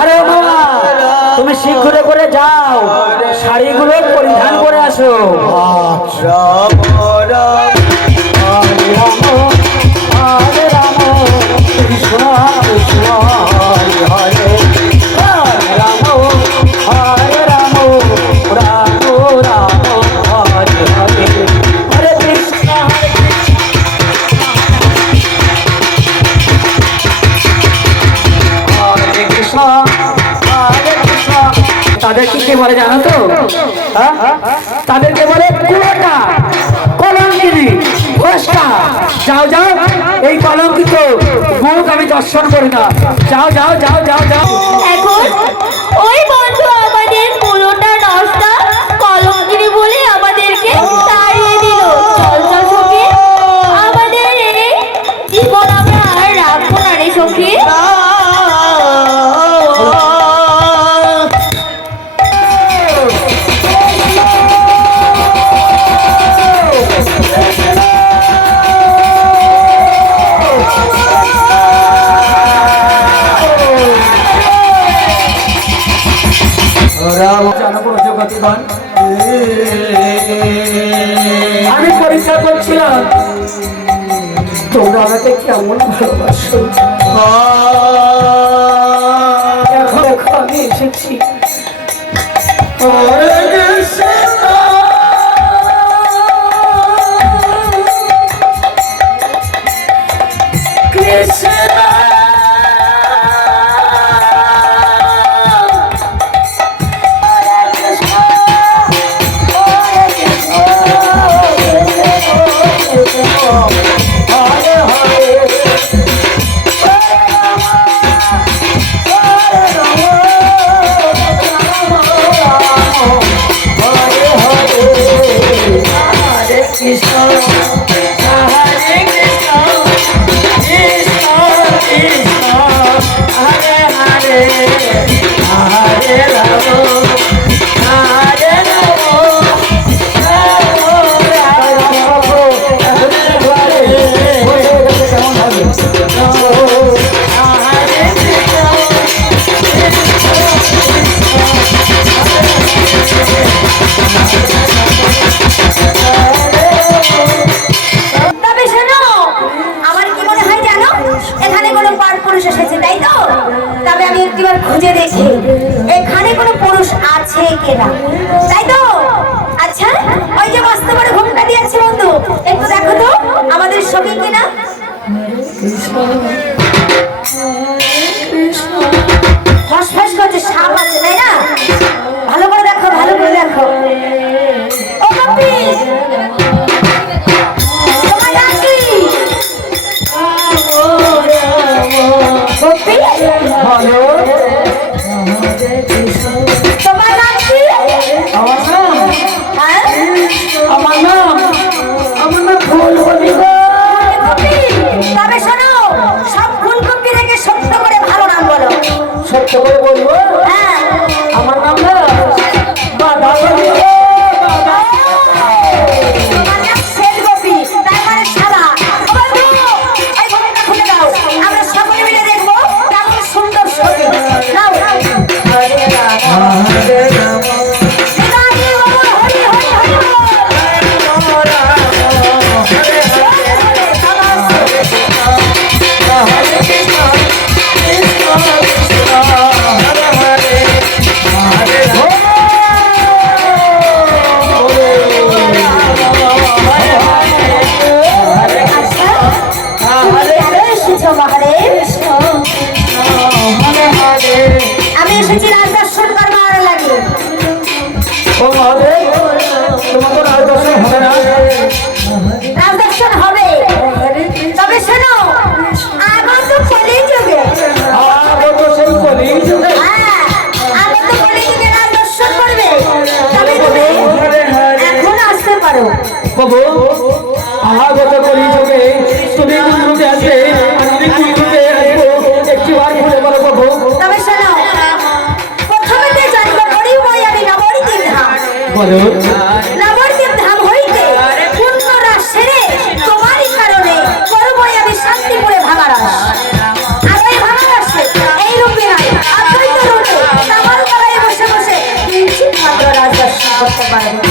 আরে বাবা তুমি শীঘ্র করে যাও শাড়িগুলো পরিধান করে আসো। রাম রাম রাম রাম কৃষ্ণ কৃষ্ণ হরে। তাদেরকে কি বলে জানো তো? হ্যাঁ? তাদেরকে বলে কুয়াটা কলঙ্কিনী যাও যাও এই কলঙ্কিত মুখ আমি দর্শন করি না। যাও যাও যাও যাও যাও। আমি পরীক্ষা করছিলাম। তোমরা আমাকে কেমন ভালোবাসো। আমি এসেছি। হরে এসেছে তাই তো? তবে আমি একটিবার খুঁজে দেখি, এখানে কোনো পুরুষ আছে কিনা। তাই তো? আচ্ছা ওই যে মস্ত বড় ঘুমটা দিয়েছে বন্ধু, একটু দেখো তো, আমাদের সঙ্গে কিনা? ফসফস করছে সাপ বলো প্রভু আগত করি যোগে তুমি কুণ্ডুতে আসবে আমি কুণ্ডুতে আসব। একটি বার খুলে বলো প্রভু। তবে শোনো প্রথমেতে জানিব করি মই আমি নবরীতির ধাম। বলো। নবরীতির ধাম হইতে পুণ্যরা সেরে তোমারই কারণে করব আমি শান্তিপুরে ভাবারাস করতে পারব।